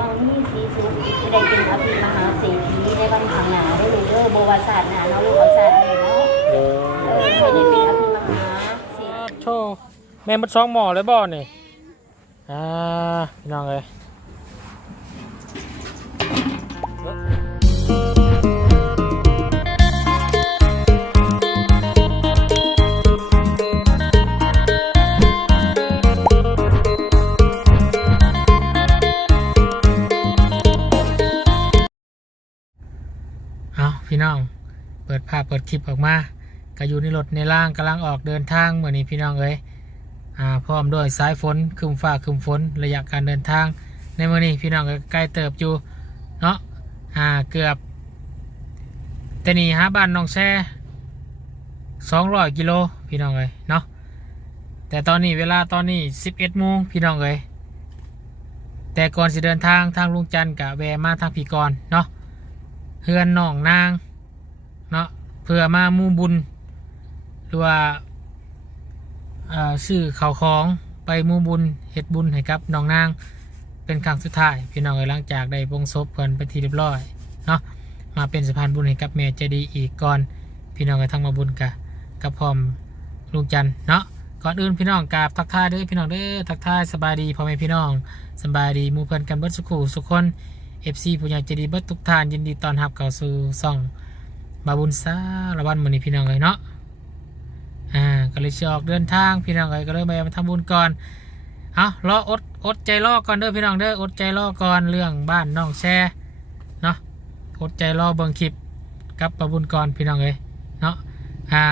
มานี่สีสูงจะได้เป็นอภิมหาเศรษฐีในวันข้างหน้าได้เลยเด้อโบวาศาสตร์หนาเนาะลูกเอาศาสตร์เลยเนาะเออให้ได้เป็นอภิมหาเศรษฐีโธ่แม่มัดซองหมอเลยบ่อนี่อ่าพี่น้องเลย พี่น้อง เปิดภาพเปิดคลิปออกมาก็อยู่ในรถในล่างกำลังออกเดินทางเมื่อนี้พี่น้องเอ้ยอ่าพร้อมด้วยสายฝนคึมฟ้าคึมฝนระยะการเดินทาง ในเมื่อนี้พี่น้องก็ใกล้เติบอยู่เนาะอ่าเกือบแต่นี่ฮะบ้านน้องแช่สองร้อยกิโลพี่น้องเอ้ยเนาะแต่ตอนนี้เวลาตอนนี้สิบเอ็ดโมงพี่น้องเอ้ยแต่ก่อนสิเดินทางทางลุงจันทร์กะแวมาทางพี่กรเนาะ เฮือนน้องนางเนาะเพื่อมามูบุญหรือว่าอ่อซื้อข่าวของไปมูบุญเฮ็ดบุญให้กับน้องนางเป็นครั้งสุดท้ายพี่น้องเอ้ยหลังจากได้ปลงศพเพิ่นไปที่เรียบร้อยเนาะมาเป็นสะพานบุญให้กับแม่ใจดีอีกก่อนพี่น้องก็ทั้งมาบุญกะกับพร้อมลุงจันเนาะก่อนอื่นพี่น้องกราบทักทายด้อพี่น้องเด้อทักทายสบายดีพ่อแม่พี่น้องสบายดีมูเพิ่นกันเบิดสุขุสุขคน FC ผู้ใหญ่ใจดีเบิดทุกท่านยินดีต้อนรับเข้าสู่ซ่องบาบุญซาละวันมื้อนี้พี่น้องเอ้ยเนาะอ่าก็เลยสิออกเดินทางพี่น้องเอ้ยก็เลยมาทำบุญก่อนเอารออดอดใจรอก่อนเด้อพี่น้องเด้ออดใจรอก่อนเรื่องบ้านน้องแช่เนาะอดใจรอเบิ่งคลิปกับบาบุญก่อนพี่น้องเอ้ยเนาะอ่า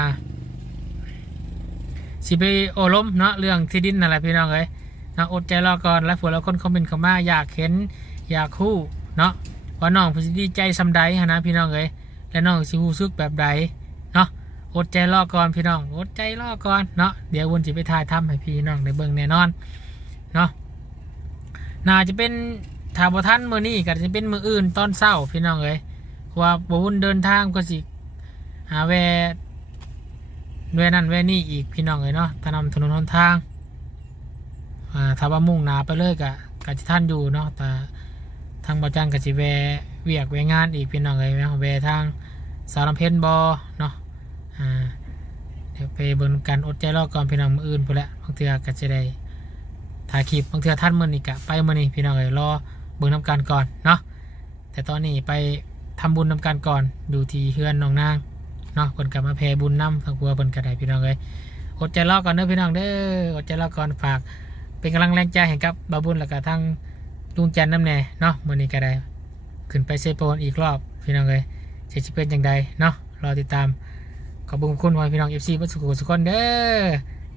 สิไปโอล้มเนาะเรื่องที่ดินนั่นแหละพี่น้องเอ้ยเนาะอดใจรอก่อนแล้วผัวแล้วคนคอมเมนต์เข้ามาอยากเห็นอยากคู่ เนาะว่าน้องเพิ่นสิดีใจซำใดหันนะพี่น้องเอ้ยและน้องสิรู้สึกแบบใดเนาะอดใจรอก่อนพี่น้องอดใจรอก่อนเนาะเดี๋ยววนสิไปถ่ายทำให้พี่น้องได้เบิ่งแน่นอนเนาะน่าจะเป็นถ้าบ่ทันมื้อนี้ก็จะเป็นมื้ออื่นตอนเช้าพี่น้องเอ้ยว่าบ่วุ่นเดินทางก็สิหาแวแวนั่นแวนี่อีกพี่น้องเอ้ยเนาะถนนถนนหนทางอ่าถ้าว่ามุ่งหน้าไปเลยก็ก็สิทันอยู่เนาะแต่ ทางบาจังกับจิแวเวียกแวงานอีกพี่น้องเลยแวแวทางสารำเพ็ญบอเนาะอ่าเดี๋ยวไปเบิ่งกันอดใจรอก่อนพี่น้องมืออื่นไปแล้วบางเทื่อก็จะได้ถ่ายคลิปบางเทื่อท่านมือนี่กะไปมือนี่พี่น้องเลยรอเบิ่งน้ำกันก่อนเนาะแต่ตอนนี้ไปทำบุญน้ำกันก่อนดูที่เฮือนน้องนางเนาะเพิ่นกลับมาแพ่บุญน้ำทางครัวเพิ่นก็ไดพี่น้องเลยอดใจรอก่อนเด้อพี่น้องเด้ออดใจรอก่อนฝาก เป็นกำลังแรงใจให้กับบาบุญแล้วก็ทั้ง ลุงจันน้ำแน่เนาะมื้อนี้ก็ได้ขึ้นไปเซโปนอีกรอบพี่น้องเลยจะจะเป็นอย่างไรเนาะรอติดตามขอบคุณคุณพ่อพี่น้องเอฟซีบัสุขุสุขคนเด้อ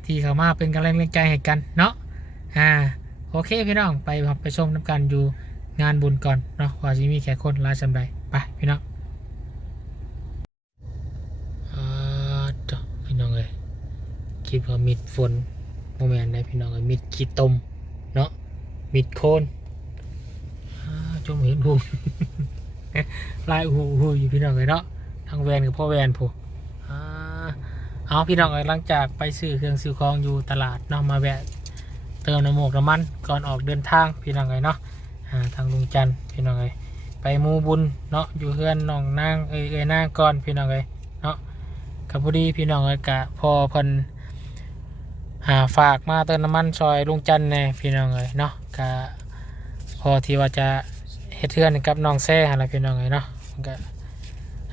ที่เข้ามาเป็นกำลังใจให้กันเนาะอ่าโอเคพี่น้องไปไปชมน้ำกันอยู่งานบุญก่อนเนาะว่าจะมีแขกคนลายสำใดไปพี่น้องอ่าจ้ะพี่น้องเลยคิดว่ามิดฝนโมเมนต์ได้พี่น้องเลยมิดขี้ตมเนาะมิดโคน อ่าจมเห็นหูลายหูหูอยู่พี่น้องเลยเนาะทางแวนกับพ่อแวนผู้อ่าเอาพี่น้องเลยหลังจากไปซื้อเครื่องซื้อของอยู่ตลาดเนาะมาแวะเติมน้ำมูกน้ำมันก่อนออกเดินทางพี่น้องเลยเนาะทางลุงจันพี่น้องเลยไปมูบุญเนาะอยู่เฮือนน้องนางเอ้ยเอ้ยนางก่อนพี่น้องเลยเนาะกับพอดีพี่น้องเลยกะพอเพิ่นหาฝากมาเติมน้ำมันซอยลุงจันทร์แน่พี่น้องเลยเนาะกะพอที่ว่าจะ เฮ็ดเทือนกับน้องแซ่อะไรพี่น้องเลยเนาะมันก็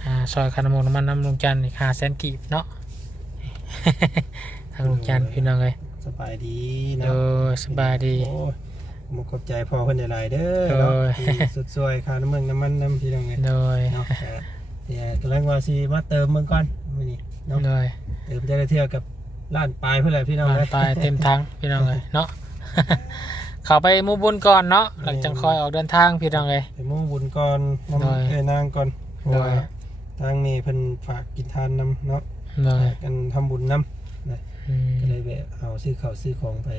อ่าซอยคานาโมน้ำมันน้ำลุงจันทร์อีกห้าแสนกีบเนาะ ทางลุงจันทร์พี่น้องเลยสบายดีโดเนาะยสบายดี โอ้ยหมกขอบใจพอคนใหญ่ๆเด้อโดเนาะยที่สุดสวยค่าน้ำเมืองน้ำมันน้ำพี่น้องไงโดยเนาะแต่เดี๋ยวกำลังว่าสิมาเติมเมืองก่อนมื้อนี้เนาะโดยเติมจะได้เที่ยวกับร้านปลายเพื่อนแหละพี่น้องมาเลยตายเต็มทั้งพี่น้องเลยเนาะ เข้าไปหมูบุญก่อนเนาะหลังจากคอยออกเดินทางพี่น้องเลยไปมุ่งบุญก่อนโดยน้ำเอ้ยนางก่อนเพราะโดว่ายทางนี้เพิ่นฝากกินทานน้ำเนาะโดยฝากกันทำบุญน้อืมำก็เลยแวะเอาซื้อข้าวซื้อของไป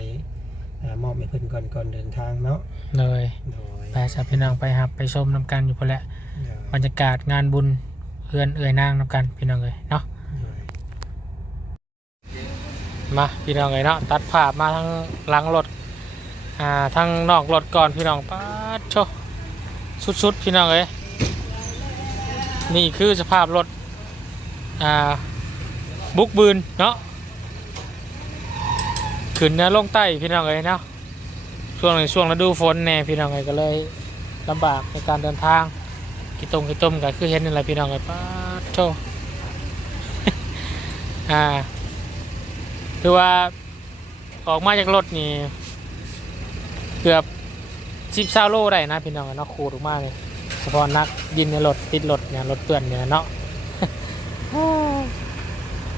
อ่ามอบให้เพิ่นก่อนก่อนเดินทางเนาะโดยโดยไปสับพี่น้องไปหับไปชมน้ำกันอยู่พอแหละโดยบรรยากาศงานบุญเพื่อนเอ่ยนางน้ำกันพี่น้องเลยเนาะโดยมาพี่น้องเลยเนาะตัดภาพมาทั้งหลังรถ อ่าทั้งนอกรถก่อนพี่น้องป้าชสุดๆ พี่น้องเอ้ยนี่คือสภาพรถ อ่า บุกบืนเนาะขึ้นเนื้อลงใต้พี่น้องเอ้ยเนาะช่วงในช่วงฤดูฝนแน่พี่น้องเอ้ยก็เลยลำบากในการเดินทางกิตมกิต้มก็คือเห็นนี่แหละพี่น้องเอ้ยป้าชอ่าคือว่าออกมาจากรถนี่ เกือบสิบเศร้าโลได้นะพี่น้องเนาะขูดออกมากเลยเฉพาะนักยินในรถติดรถเนี่ยรถเปื่อนเนี่ยเนาะ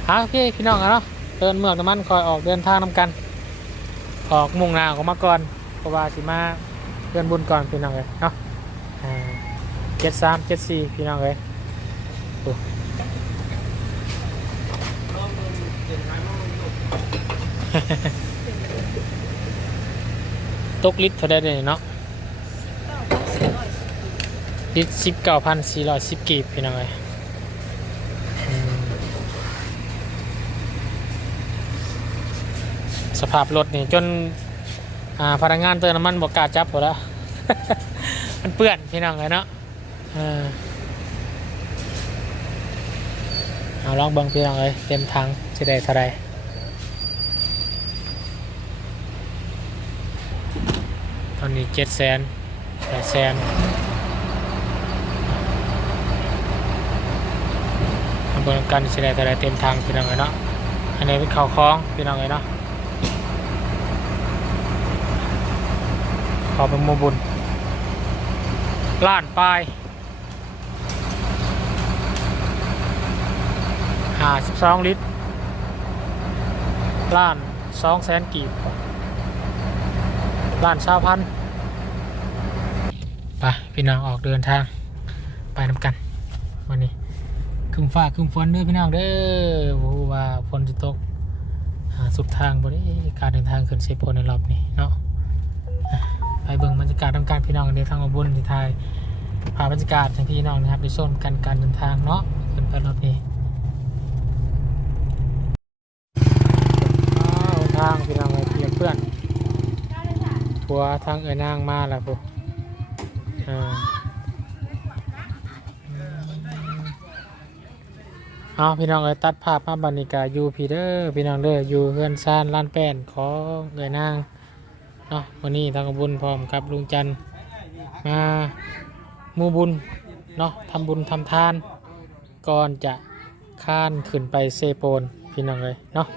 ฮะพี่พี่น้องเนาะเดินเมืองน้ำมันคอยออกเดินทางนำกัน ออกมุ่งหน้าออกมาก่อนเพราะว่าสิมาเดินบุญก่อนพี่น้องเลยเนาะเจ็ดสามเจ็ดสี่พี่น้องเลย ตกลิตรเท่าได้เลยเนาะลิตรสิบเก้าพันสี่ร้อยสิบกีบพี่น้องเลยอืมสภาพรถนี่จนพนักงานเติมน้ำมันบอกกาจับหมดแล้ว มันเปื้อนพี่น้องเลยเนาะเอาลองเบิ่งพี่น้องเลยเต็มถังจะได้เท่าไร อนนี้เจ็ดแสนแปดแสนทำบนกันแสดงแต่ละเต็มทางพี่น้องเลยเนาะอันนี้เป็นเขาคล้องพี่น้องเลยเนาะขอเป็นโมบุญล้านปลายห้าสิบสองลิตรล้านสองแสนกีบ ล้านชาวพันธุ์ไปพี่น้องออกเดินทางไปนำกันวันนี้คึมฟ้าคึมฝนเด้อพี่น้องเด้อโอ้ว่าฝนจะตกสุดทางบริการเดินทางขึ้นเซโปในรอบนี้เนาะไปเบิ่งบรรยากาศทำการพี่น้องเดินทางมาบุญที่ไทยพาบรรยากาศให้พี่น้องนะครับในโซนกันการเดินทางเนาะขึ้นไปรอบนี้อ้าวทางพี่น้องเลยเพื่อนเพื่อน ผั วทางเอ่ยนางมาแล้วปุ๊อ่าเอาพี่น้องเอ้ยตัดภาพมาบันนิกาอยู่พีเด้อพี่น้องเด้ออยู่เฮือนซานล้านแป้นของเอ่ยนางเนาะวันนี้ทางบุญพร้อมกับลุงจันมามูบุญเนาะทำบุญทำทาน ก่อนจะข้านขึ้นไปเซโปนพี่น้องเลยเนาะ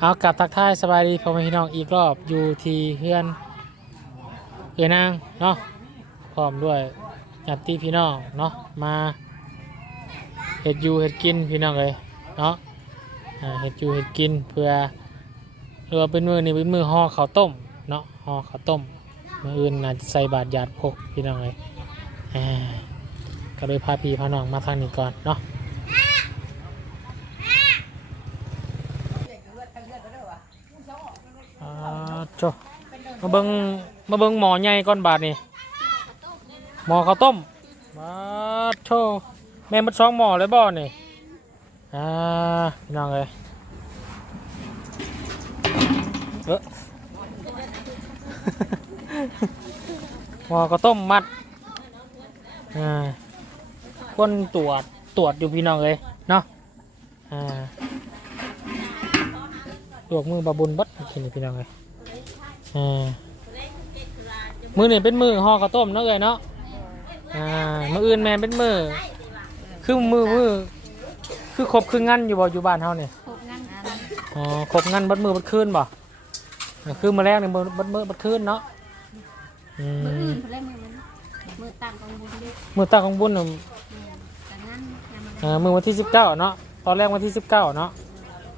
เอากลับทักทายสบายดีพ่อแม่พี่น้องอีกรอบอยู่ที่เฮือนเอือนางเนาะพร้อมด้วยญาติพี่น้องเนาะมาเห็ดอยู่เห็ดกินพี่น้องเลยเนาะเห็ดอยู่เห็ดกินเพื่อเรือเป็นมือนี่เป็นมือห่อข้าวต้มเนาะห่อข้าวต้มมืออื่นอาจจะใส่บาตรหยาดพกพี่น้องเลยอ่าก็เลยพาพี่พาน้องมาทางนี้ก่อนเนาะ อ่า โจมาเบิงมาเบิงหมอใหญ่ก้อนบาทนี่หมอข้าวต้มบาดโชแม่มัดสองหมอเลยบ่นี่อ่าพี่น้องเลยเออหมอข้าวต้มมัดอ่าคนตรวจตรวจอยู่พี่น้องเลยเนาะอ่าลวกมือบาบุญบัดกินนี่พี่น้องเลย อ่ามือนี่เป็นมือห่อข้าวต้มเนาะเลยเนาะอ่ามืออื่นแม่นเป็นมือคือมือมือคือครบคืองานอยู่บ่อยู่บ้านเฮาเนี่ยพบงานอ๋อครบงานบัดมือบัดคืนบ่อ่าคือมื้อแรกนี่บัดบัดมือบัดคืนเนาะอืมือมอื่นเพิ่นเล่นมือมันมือตั้งของบุญดิมือตั้งของบุญน่ะแต่งั้นยามมันเอ่อมือวันที่สิบเก้าเนาะตอนแรกวันที่สิบเก้าเนาะ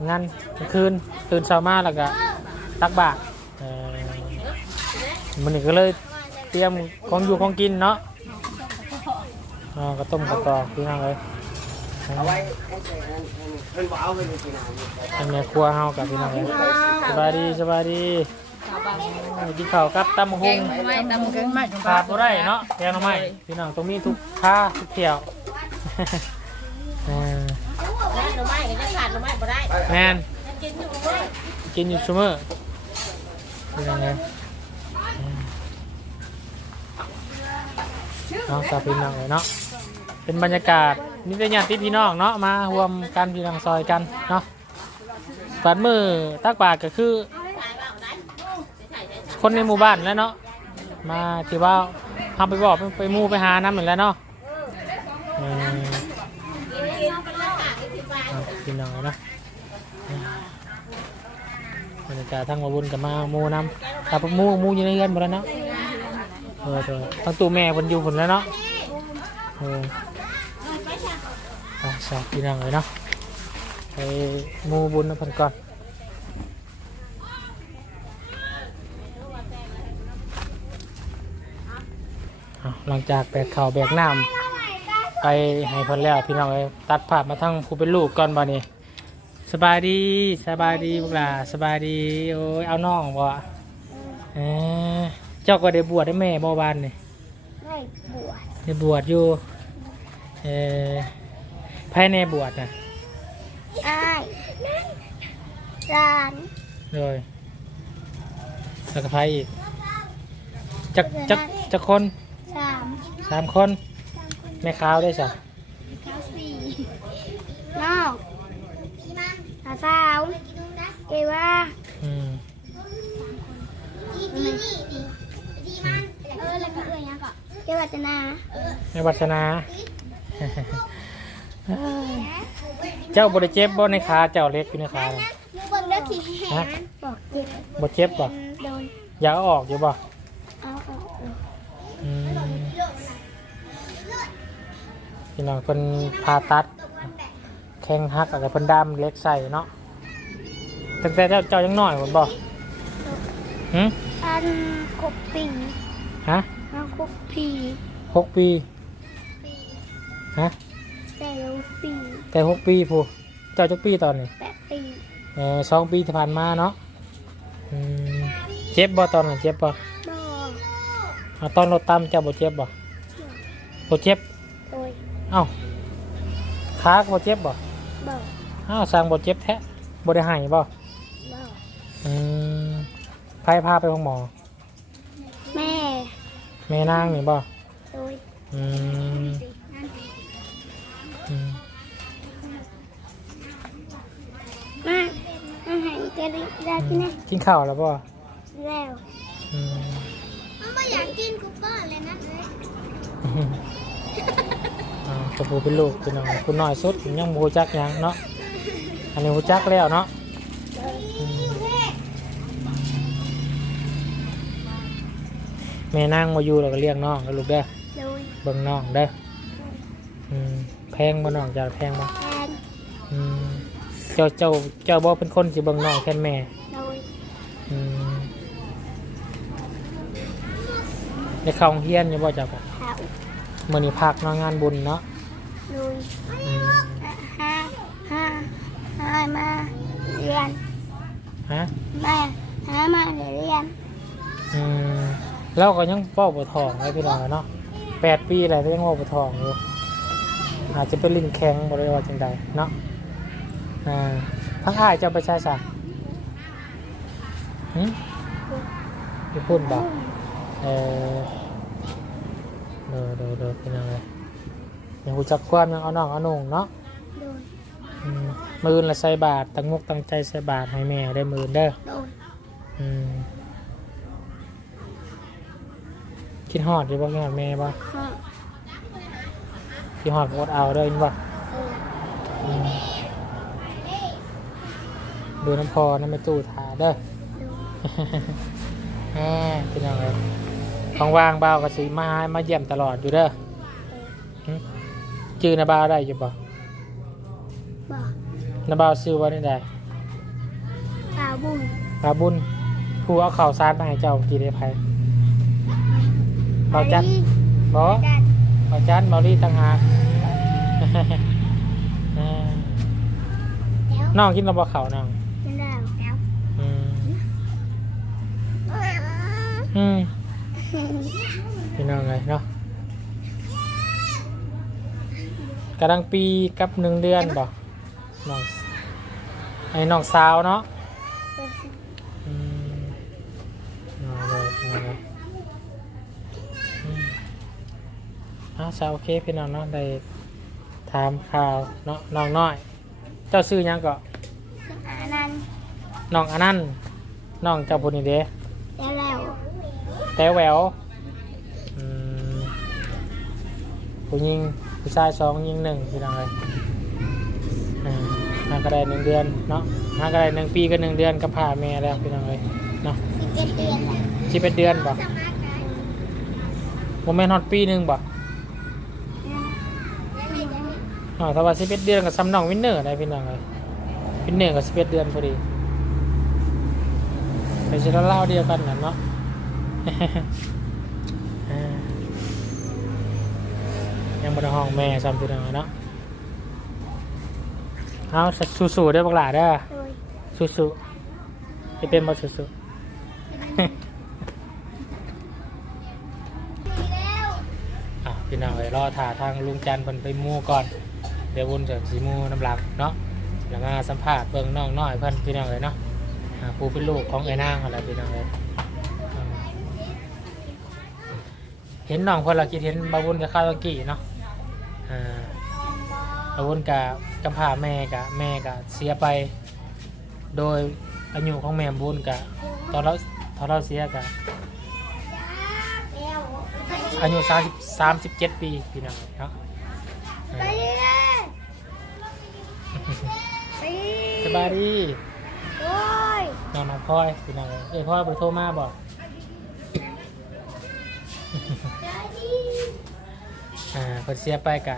งานกลางคืนตื่นเช้ามาแล้วก็ตักบาตรเอ่อ มันนี่ก็เลยเตรียมของอยู่ของกินเนาะอ่ากระต้มกระตอกพี่น้องเลยเอาไว้เพิ่นบ่เอาเพิ่นสินาทำในครัวเฮากับพี่น้องเลยสบายดีสบายดีโอ้ยกินข้าวกับตำบักหุงไม่ตำกันไม่ขาดบ่ได้เนาะแกงหน่อไม้พี่น้องตรงนี้ทุกค่าทุกเที่ยวเออหน่อไม้ก็จะขาดหน่อไม้บ่ได้แมนกินอยู่บ่ได้กินอยู่ชั่วโมงเป็นยังไง เนาะสาวพี่น้องเลยเนาะเป็นบรรยากาศนี่เป็นญาติพี่น้องเนาะมารวมกันพี่น้องซอยกันเนาะปัดมือตักบาตรก็คือ คนในหมู่บ้านแล้วเนาะมาที่ว่าทำไปบอกไปไปมู่ไปหาน้ำเหมือนแล้วเนาะพี่น้องเนาะบรรยากาศทั้งมาบุญกับมามู่น้ำถ้าพวกมู่มู่อยู่ในเรือนหมดแล้วเนาะ เออตัวทั้งตู้แม่คนอยู่คนแล้วเนาะเอออะสาธุพี่น้องเลยเนาะไปมูบุญนะพิ่นก่อนหลังจากแบกข่าวแบกน้ำไปให้เพิ่นแล้วพี่น้องเอ้ยตัดภาพมาทั้งผู้เป็นลูกก่อนบ่นี่สบายดีสบายดีพวกหล่าสบายดีโอ้ยเอาน้องบ่เออ จ้าก็ได้บวชได้แม่บ่บานนี่ไม่บวชได้บวชอยู่เออภายในบวชน่ะอ้ายร้านเลยแล้วก็ภายอีกจักจักจักคนสามสามคนแม่ขาวได้สะเก้าสี่น้องสาวสาวเอว่าอืมดีดีดีดีมัน เออแล้วก็เอ้ยยังก็เจ้าวัฒนาในวัฒนา เจ้าบริเจ็บบ่ในขาเจ้าเล็กอยู่ในขาน่ะเบิ่งแล้วขี้แหนบอกเจ็บบ่เจ็บบ่โดนอยากเอาออกอยู่บ่เอาออกอืมพี่น้องเพิ่นผ่าตัด แข้งหักอะไรเพิ่นดามเล็กใส่เนาะตั้งแต่เจ้าเจ้ายังน้อยพุ่นบ่หึอันครบปี ฮะอันครบปีหกปีฮะแต่ละปีแต่หกปีผู้เจ้าจักปีตอนนี้แปดปีเออสองปีที่ผ่านมาเนาะอืมเจ็บบ่ตอนนั้นเจ็บบ่บ่อ่าตอนรถตามเจ้าบ่เจ็บบ่บ่เจ็บโดยเอ้าขาก็บ่เจ็บบ่บ่อ้าวสร้างบ่เจ็บแท้บ่ได้ใหายบ่บ่อืมไผพาไปห้องหมอแม่ แม่นางนี่บ่โดยอืมอืมมาอาหารกะลิได้ที่ไหนกินข้าวแล้วบ่แล้วอืมมันไม่อยากกินคุปเปอร์เลยนะเอ้ยอ่ากระปูเป็นลูกเป็นน้องคุณน้อยสุดยังบ่รู้จักหยังเนาะอันนี้รู้จักแล้วเนาะอืม แม่นางมาอยู่แล้วก็เลี้ยงน้องแล้วลูกเด้อโดยเบิ่งน้องเด้ออืมแพงบ่น้องจะแพงบ่แทนอืมเจ้าเจ้าเจ้าบ่เป็นคนสิเบิ่งน้องแค่นแม่โดยอืมได้เข้าโรงเรียนอยู่บ่เจ้าก็เขามื้อนี้พักเนาะงานบุญเนาะโดยอืมห้าห้าห้ามาเรียนฮะแม่ห้ามาเรียนอืม เราก็ยังเว้าบ่ท้องเลยพี่น้องเนาะแปดปีแล้วยังเว้าบ่ท้องอยู่อาจจะเป็นลิ้นแข็งบ่ได้ว่าจังใดเนาะอ่าทั้งอ้ายเจ้าไปใช้ซะหึอยู่พุ่นบ่เออเดอเดอเดอเป็นยังไงยังหูจักความยังเอาน้องเอาหนุ่งเนาะโดยอืมมือละใส่บาทตั้งงกตั้งใจใส่บาทให้แม่ได้มือเด้อโดยอืม คิดฮอดอยู่บ่คิดฮอดแม่บ่ห้าคิดฮอดก็อดเอาเด้อยินบ่เอออืมดูน้ำพอน้ำไม่ตู้ถาเด้อโดยแหมเป็นยังไงว่างๆเบาวก็สิมาหามาเยี่ยมตลอดอยู่เด้อหึชื่อนาบาวได้อยู่บ่บอกนาบาวซื้อว่าได้ไดสาวบุญบาวบุญผู้เอาข่าวสารมาให้เจ้ากี่ได้ไผ เบาจันบ่จันเบาจันเบาลี่ต่างหากเออแล้วน้องกินเราบ่เข่าวน้องเป็นดาวแล้วอืมอืมพี่น้องไงเนาะกำลังปีกับหนึ่งเดือนบ่น้องไอ้น้องสาวเนาะอืม เอาเลยเอาเลยอืมอ่าซาโอเคพี่น้องเนาะได้ถามข่าวเนาะน้องน้อย เจ้าซื้อหยังก็อันนั้นน้องอันนั้นน้องเจ้าบุญนี่เด้แล้วแล้วแต่แหววอืมผู้หญิงผู้ชายสองผู้หญิงหนึ่งพี่น้องเลยอ่าหากระไดหนึ่งเดือนเนาะหากระไดหนึ่งปีกับหนึ่งเดือนก็ผ่าแม่แล้วพี่น้องเลยเนาะสิบเจ็ดเดือนแล้วที่เป็นเดือนบ่สมัครกันโมเมนต์ฮอตปีหนึ่งบ่ อ๋อถ้าว่าสิบเอ็ดเดือนกับซ้ำน้องวินเนอร์ได้พี่น้องเลยวินเนอร์กับสิบเอ็ดเดือนพอดีเป็นชิ้นเล่าวเดียวกันน่ะเนาะอ่ายังบนห้องแม่ซ้ำพี่น้องเลยเนาะเอาสู้ๆเด้อบักหลาเด้อโดยสู้ๆจะเป็นบ่สู้ๆอะพี่น้องเอ้ยรอถ่าทางลุงจันทร์เพิ่นไปหมู่ก่อน เดี๋ยววนจากสีมูน้ำหลักเนาะแล้วมาสัมภาษณ์เบิ่งน้องน้อยเพิ่อนพี่น้องเอ้ยเนาะอ่าผู้เป็นลูกของไอ้นางอะไรพี่น้องเอ้ยอืมเห็นน้องคนละคิดเห็นบาวุนกับข้าวตะกี้เนาะอ่าบาวุนกับกำพร้าแม่กับแม่กับเสียไป โดยอายุของแม่บุญกับตอนเราตอนเราเสียกับ อายุสามสิบสามสิบเจ็ดปีพี่น้องเนาะเออ เลยไป ส บายดีโอ้ยน้องน้องพลอยพี่น้องเอ้ยเอ้ยพ่อยไปโทรมาบอกเดี๋ยวดีอ่าเพิ่นเสียไปกะ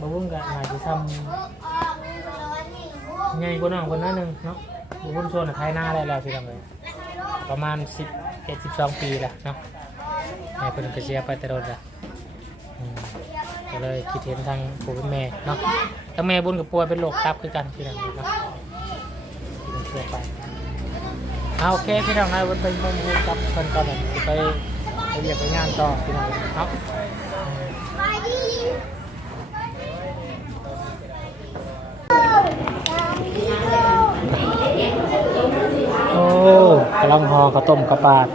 บ่วุ่นกะน่าจะทออกมีร้อนนี่ำใหญ่กว่าน้องคนนั้นหนึงเนาะบ่วุ่นส่วนไทยหน้าได้แล้วพี่น้องเอ้ยประมาณ10 7 12ปีแล้วเนาะแม่เพิ่นก็เสียไปแต่โดนละอืมก็เลยคิดเห็นทางผู้เป็นแม่เนาะ ทั้งแม่บุญกับป่วยเป็นโรคตับคือกันพี่น้องเอ้ยเนาะที่มันเสียไปเอาโอเคพี่น้องนะวันเป็นวันพูดกับคนก่อนนะไปไปเรียกไปงานต่อพี่น้องครับโอ้กำลังห่อข้าวต้มข้าวปาด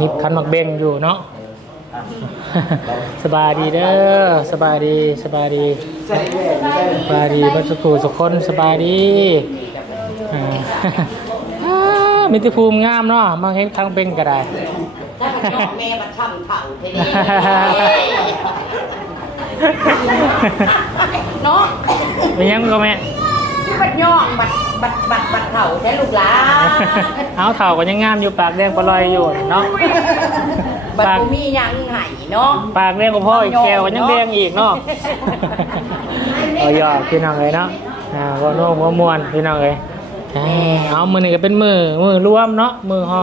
นิบคันมักเบงอยู่เนาะ สบายดีเด้อสบายดีสบายดีสบายดีบัดสุขูสุขคนสบายดีมิตรภูมิงามเนาะมาเห็นทางเบงก็ได้แม่มาช่ำเถ่าทีนี้เนาะเป็นยังก็แม่บัดย่องบัดบัดบัดบัดเถ่าใช่ลูกหลานเอาเถ่าก็ยังงามอยู่ปากแดงปลอยอยู่เนาะ บัดปาก บ่มีหยังไห้เนาะ ปากแดงกว่าพ่ออีกแก้วก็ยังแดงอีกเนาะ เอาหยอกพี่น้องเลยเนาะอ่าว่าโน้ว่ามวนพี่น้องเลยอ่าเอามือนี่ก็เป็นมือมือรวมเนาะมือหอ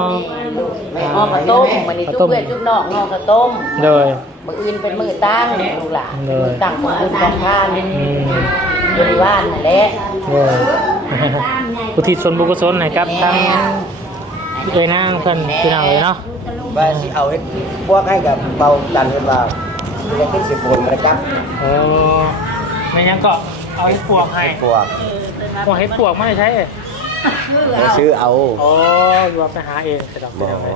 ห่อกระต้มมันนี่จุ๊บเพื่อนจุ๊บนอกห่อกระต้มโดย มืออื่นเป็นมือตั้งลูกหลานเลยมือตั้งของบุญของทานอืมบริวารนั่นแหละโดยอุทิศส่วนบุญกุศลให้กับทั้ง เอ้ยนางเพิ่นพี่น้องเลยเนาะว่าสิเอาให้พวกให้กับเบาดันเป็นว่าจะขึ้นสิบคนมาจับโอ้ไม่ยังก็เอาให้ปวกให้พวกปวกให้ปวกไม่ใช่ไปซื้อเอาโอ้ยว่าไปหาเองสะดอกบ่เดียวเลย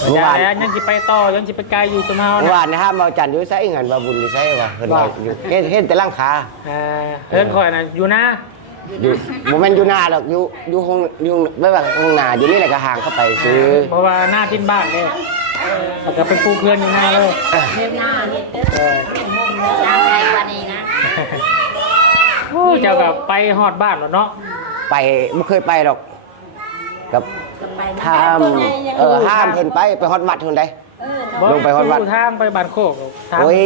เมื่อวานยังจะไปต่อยังจะไปไกลอยู่สมาวเมื่อนะวานนะฮะเบาจันอยู่ไสงินบาบุญอยู่ไสวะเพิ่นว่าอยู่เฮ็ดแต่ร่างขาเออเรื่องคอยนะอยู่นะ อยู่บ่แม่นอยู่หน้าดอกอยู่อยู่ห้องอยู่ไม่ว่าห้องหน้าอยู่นี่แหละก็ห่างเข้าไปซื้อเพราะว่าหน้าทิ้นบ้านเนี่ยแล้วก็เป็นผู้เพื่อนอยู่หน้าเลยเรียบหน้าเรียบเด้อเออช้างไงวันนี้นะโอ้เจ้ากับไปฮอดบ้านแล้วเนาะไปบ่เคยไปหรอกกับไปห้ามเออห้ามเพิ่นไปไปฮอดวัดเพิ่นได้เออบ่ลงไปฮอดวัดทางไปบ้านโคกทางโอ้ย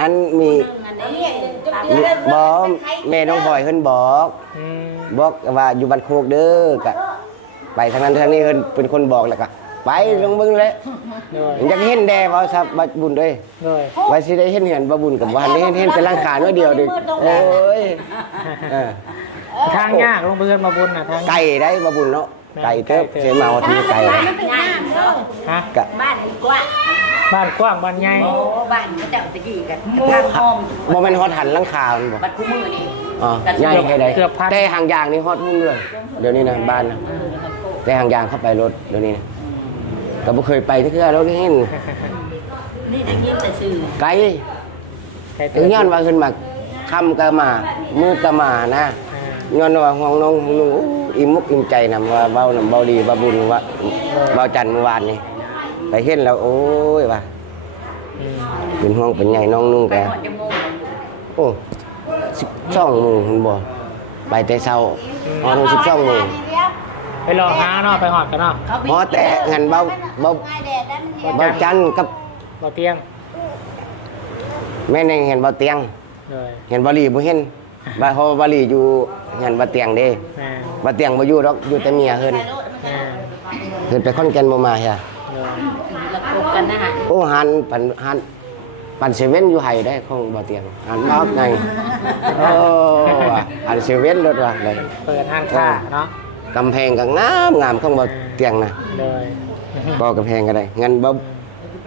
อันมีอันนี้จุ๊ บมีบอกแม่น้องพลอยเพิ่นบอก อืมบอกว่าอยู่บ้านโคกเด้อกะไปทางนั้นทางนี้เพิ่นเป็นคนบอกแล้วก็ไปลงเบิ่งเลยโดยอยากเห็นแดว่าซับบัดบุญเด้ยโดยว่าสิได้เห็นเห็นบ่บุญกับว่าได้เห็นเห็นแต่ร่างขาน้อยเดียวเด้โอ้ยเออทางยากลงไปเพื่อนมาบุญนะทางไก่ได้บ่บุญเนาะ ไก่เติบเสียมาว่าที่ไก่บ้านมันเป็นน้ำเนาะฮะกะบ้านกว้างบ้านกว้างบ้านใหญ่โอ้บ้านเขาเจ้าตะกี้กันทางห้องบ่แม่นฮอดหันร่างขามันบ่บัดคู่มือนี่อ๋อใหญ่ให้ได้แต่ห่างยางนี่ฮอดหุ่นเลยเดี๋ยวนี้นะบ้านนะแต่ห่างยางเข้าไปรถเดี๋ยวนี้นะก็บ่เคยไปที่คือเราได้เห็นนี่ได้ยินแต่ชื่อไกลใครเตืถึงย้อนว่าขึ้นมาค่ำก็มามืดก็มานะอ่า ย้อนว่าห้องน้องห้องนุ่งอู้อิ่มมุกอิ่มใจนำว่าเบานำเบาดีเบาบุญว่าเบาจันทร์เมื่อวานนี่ไปเห็นแล้วโอ้ยว่าอืมเป็นห่วงเป็นใหญ่น้องนุ่งไปแกหอดจมูกโอ้สิบสองโมงคุณบ่ไปแต่เช้าพอถึงสิบสองโมงไปรอหาเนาะไปหอดกันเนาะเขาบิพอแต่งันเบาเบาง่ายแดดนั้นเนี่ยเบาจันทร์กับรอเตียงแม่ในเห็นเบาเตียงเลยเห็นบาลีบ่เห็น บาเพราะว่าบาลีอยู่เห็นบาเตียงเด้แม่บาเตียงบ่อยู่ดอกอยู่แต่เมียเฮินแม่เฮินไปขอนแก่นบ่มาใช่เลยละคบกันนะฮะโอ้หันปันหันปันเซเว่นอยู่ไห้ได้ของบาเตียงหันบอกไงโอ้ว่ะหันเซเว่นรถว่ะเลยเปิดห้างค้าเนาะกำแพงก็งามงามของบาเตียงนะเลยก็กำแพงก็ได้งั้นบ่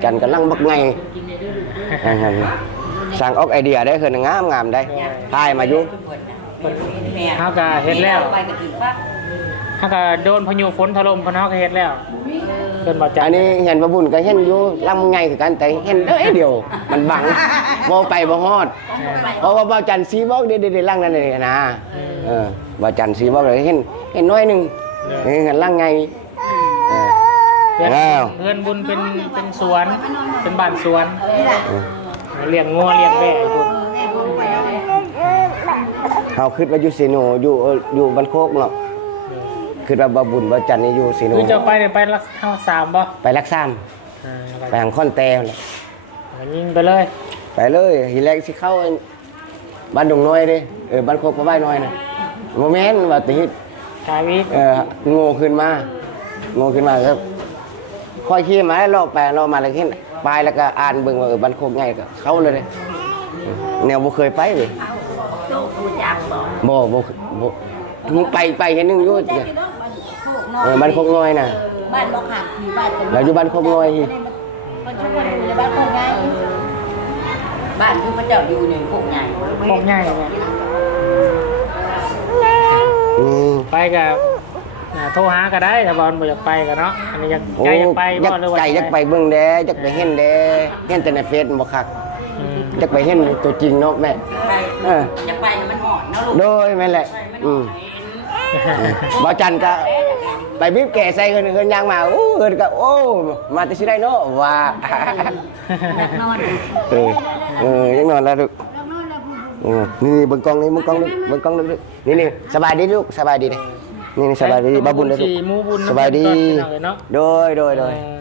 จันกำลังบักไงงั้น สร้างออกไอเดียได้คืองามงามได้ทายมาอยู่แม่เฮาก็เฮ็ดแล้วไปกันถึงว่าเฮาก็โดนพายุฝนถล่มเพนเฮาก็เฮ็ดแล้วเพิ่นบ่จัอันนี้เห็นพระบุญก็เห็นอยู่ลำไงคือกันแต่เห็นเด้อเดียว มันบังบ่ไปบ่ฮอด เพราะว่าบ่าวจันทร์สีบอกเด็ดๆล่างนั่นนี่นะเออบ่าวจันทร์สีบอกเลยเห็นเห็นน้อยหนึงเห็นล่างไงเออเพื่อนแล้วเพื่อนบุญเป็นเป็นสวน เป็นบ้านสวน เลี้ยงงัวเลี้ยงแบะไอ้บุญเฮาคิดว่าอยู่สีโนอยู่เอ่ออยู่บ้านโคกเนาะคิดว่าบ่าวบุญบ่าวจันทร์นี่อยู่สีโนคือจะไปเนี่ยไปรักเท่าสามบ่ไปรักซ้ำอ่าไปทางคอนแตนั่นแหละยิงไปเลยไปเลยทีแรกสิเข้าบ้านดงน้อยเด้เออบ้านโคกบ่บ้านน้อยน่ะบ่แม่นว่าติด กาวิกเออโง่ขึ้นมาโง่ขึ้นมาครับค่อยขี่มาแล้วรอบไปรอบมาแล้วขึ้น ไปแล้วก็อ่านเบิ่งว่าเออบ้านโคกใหญ่ก็เข้าเลยเด้แนวบ่เคยไปเลยโตกูจักบอกบ่บ่บ่มึงไปไปเห็นหนึงอยู่เออบ้านโคกน้อยน่ะบ้านบอกหักมีบ้านเป็นเราอยู่บ้านโคกน้อยที่คนช่วยอยู่ในบ้านคนไงบ้านที่พระเจ้าอยู่เนี่ยพวกใหญ่พวกใหญ่เนี่ยอืมไปกับ อ่าโทรหาก็ได้ถ้าบอลบ่อยากไปกันเนาะอันนี้อยากโอ้ใจอยากไปอบ่ยากหรือว่าใจอยากไปเบิ่งแด้อยากไปเห็นแด้เห็นแต่ในเฟซบ่คักอืมอยากไปเห็นตัวจริงเนาะแม่ ไปเออ อยากไปให้มันหอนนะลูกโดยแม่นแหละ อืมบ่จันก็ไปบีบแก่ใส่เงินเงินยางมาโอ้เงินก็โอ้มาแต่สิได้เนาะว่าอยากนอนเออเออยังนอนแล้วลูกเออนี่เบิ่งกล้องนี่เบิ่งกล้องนี่เบิ่งกล้องนี่ลูกนี่นี่สบายดีลูกสบายดีเด้ นี่นี่สบายดีบ่าบุญเลยลูกสี่หมูบุญสบายดีก่อนพี่น้องเอ้ยเนาะโดยโดยโดยเออ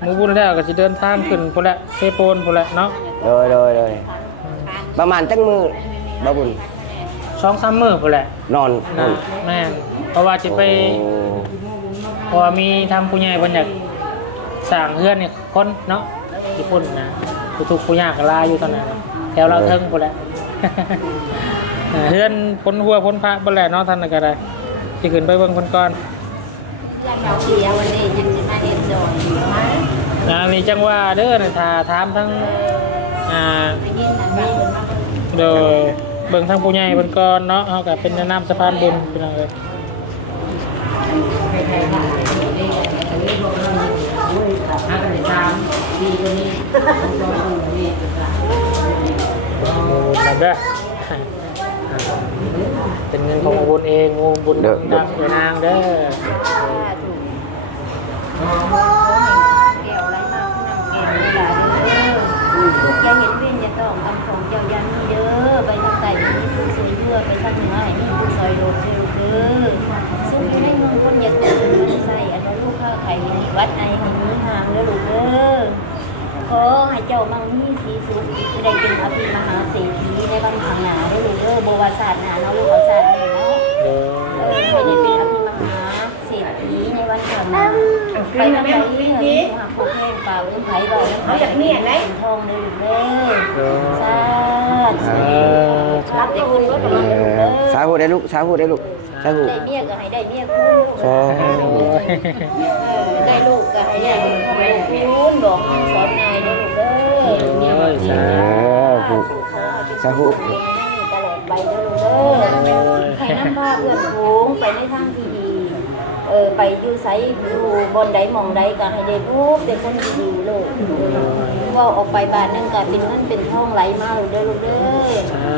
หมูบุญแล้วก็สิเดินทางขึ้นพุ่นละเซโปนพุ่นละเนาะโดยโดยโดยประมาณจังมือบ่าบุญสองสามมื้อพุ่นแหละนอนนะแม่นเพราะว่าสิไปโอ้เพราะว่ามีทำผู้ใหญ่เพิ่นอยากสร้างเฮือนนี่คนเนาะญี่ปุ่นนะผู้ทุกข์ผู้ยากก็หลายอยู่ตอนนั้นนะแถวเราเทิงพุ่นแหละเออเฮือนพ้นหัวพ้นพระบ่แหละเนาะท่านน่ะก็ได้ สิขึ้นไปเบิ่งเพิ่นก่อนเราเสียวันนี้ยังจะมาเรียนโดนมาอ่ามีจังว่าเด้อน่ะถ้าถามทั้งอ่า ไปยินนะแม่โดยเบิ่งทั้งผู้ใหญ่เพิ่นก่อนเนาะเฮาก็เป็นแนะนำสะพานบุญพี่น้องเอ้ยหากันเลยตามดีกว่านี้นี่นั่นเด้อ เป็นเงินของบุญเองงูบุญดังดังนางเด้อแก้วอะไรมากนั่งเก่งเวลาเด้ออย่าเห็นเว้นอย่าต้องคำของเจ้ายันนี่เด้อไปทางใต้มีผู้ช่วยเรือไปทางเหนือให้มีผู้ซอยโลดเด้อเด้อซึ่งอยู่ในเมืองคนอย่าตื่นใส่อันนั้นลูกค้าไข่วัดไอให้มือห่างเด้อลูกเด้อ ขอให้เจ้ามังมีสีสุขจะได้เป็นอภิมหาเศรษฐีในบางทางหนาได้เลยเด้อโบวาศาสตร์หนาเนาะลูกเอศาสตร์นี่เนาะเด้เอออให้ได้เป็นอภิมหาเศรษฐีในวันข้างหน้าไปทางไหนเรื่องนี้หากพวกแม่เปล่าเรื่ไผ่เบาเรื่องไผ่จากเนี่ยไหนทองเด้อลูกเด้อสาธุรับได้คุณก็เอต้องเด้สาอธุได้ลูกสาธุได้ลูกสาธุได้เมียก็ให้ได้เมียคุณสาธุได้ลูกก็ให้ได้ลูกคุณบอกสอนนายเด้อลูกเด้อเมี ยโอ้ยสาสาธุ สาธุ ตลอดไปเด้อลูกเด้อให้น้ำพาเอื้อนฟูงไปในทางที่ดี เออไปอยู่ไสอยู่บนใดหมองใดก็ให้ได้รูปได้คนดีๆลูกเว่าออกไปบ้านนั่นก็เป็นเงินเป็นทองไหลมาลูกเด้อลูกเด้ออ่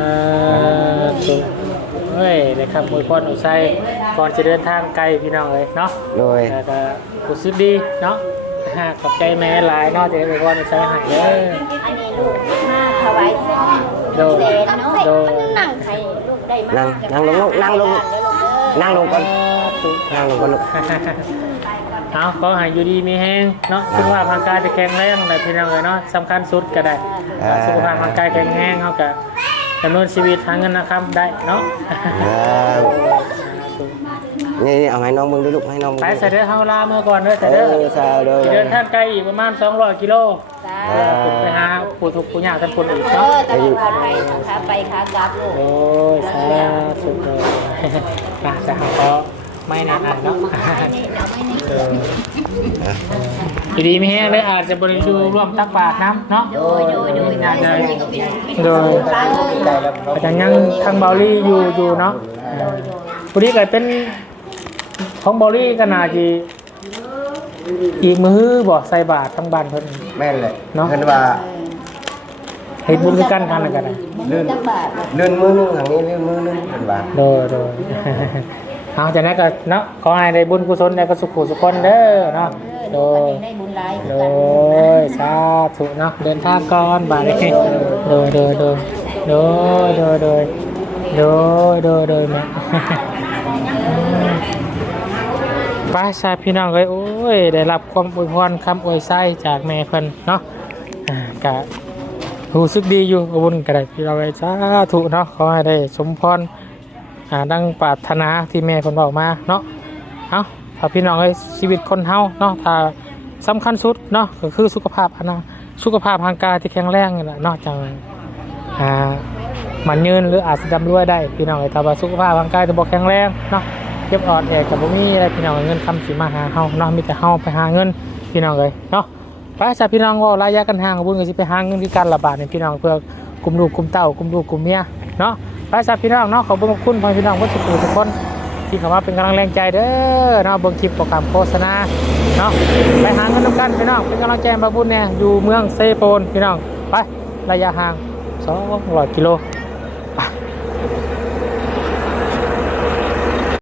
าถูกเฮ้ยนะครับมวยพรอุไซก่อนจะเดินทางไกลพี่น้องเลยเนาะโดย แล้วก็รู้สึกดีเนาะฮะขอบใจแม่หลายเนาะที่มวยพรอุไซให้เด้ออันนี้ ลูกมาถวายทองโดย แสนเนาะโดยนั่งให้ลูกได้มานั่งนั่งลงลูกนั่งลงนั่งลงก่อนนั่งลงก่อนลูก เอาก็ให้อยู่ดีมีแห้งเนาะสุขภาพร่างกายจะแข็งแรงอะไรพี่น้องเลยเนาะสำคัญสุดก็ได้อ่า สุขภาพร่างกายแข็งแรงเขาก็ดำเนินชีวิตหาเงินนะครับได้เนาะ เออ นี่นี่เอาให้น้องมึงด้วยลูกให้น้องมึงไปด้วยเสด็จเฮาลาเมื่อก่อนเด้อเสเอด็จอสาวเด้อเดินทางไกลอีกประมาณ 200 กิโลจ้าเออไปหาผู้ทุกผู้ยากท่านคนอื่นเอเนาะอตลอดปลอดภัยขาไปขากลับลูก โอ้ยสาธุเลยมาจะหาขอไม่นานอะเนาะไม่นี่เอาไม่นี่เอออยู่ดีไม่แห้งเลยอาจจะบริจูร่วมตักบาทน้ำเนาะโดยโดยโดย อาจจะโดย อาจจะยังทางเบาลี่อยู่อยู่เนาะโดยโดยวันนี้ก็เป็น ของเบาลี่ก็น่าจะอีกมือบ่ใส่บาททั้งบ้านเพิ่น แม่นเลยเนาะ เห็นว่าเฮ็ดบุญคือกันกันแล้วกันนะลื่นจักบาทลื่นมือหนึงทางนี้ลื่นมือหนึงเห็นว่าโดยโดย เอาจากนั้นก็เนาะขอให้ได้บุญกุศลได้ก็สุขสุขคนเด้อเนาะเอโดอยได้บุญหลายโดยสาธุเนาะเดินทางก่อนบาดนี้โดยโดยโดยโดยโดยโดยโดยโดยโดยแม่ไป้าชาพี่น้องเลยโอ้ยได้รับความอวยพรคำอวยไส้จากแม่เพิ่นเนาะอ่ากะรู้สึกดีอยู่อบุญก็ไดพี่น้องเลยสาธุเนาะขอให้ได้สมพรอ่าดังปรารถนาที่แม่เพิ่นบอกมาเนาะเอาถ้าพี่น้องเลยชีวิตคนเฮาเนาะถ้าสำคัญสุดเนาะก็คือสุขภาพอนาสุขภาพทางกายที่แข็งแรงนี่แหละเนาะจังอ่ามันยืนหรืออาจจะดำรวยได้ พี่น้องเลยแต่ว่าสุขภาพร่างกายจะบ่แข็งแรงเนาะ เก็บออดแอกกับบ่มีอะไรพี่น้องเงินคำสิมาหาเฮาเนาะมีแต่เฮาไปหาเงินพี่น้องเลยเนาะไปจ้ะพี่น้องว่าระยะกันห่างบุญก็สิไปหาเงินที่การระบาดเนี่ยพี่น้องเพื่อกลุ่มลูกกลุ่มเต้ากลุ่มลูกกลุ่มเมียเนาะไปจ้ะพี่น้องเนาะขอบคุณขอบคุณพ่อพี่น้องทุกทุกทุกคนที่เข้ามาเป็นกำลังแรงใจเด้อเนาะเบิ่งคลิปโปรแกรมโฆษณาเนาะไปหาเงินนำกันพี่น้องเป็นกำลังใจให้บาบุญเนี่ยอยู่เมืองเซโปนพี่น้องไประยะห่าง200กิโล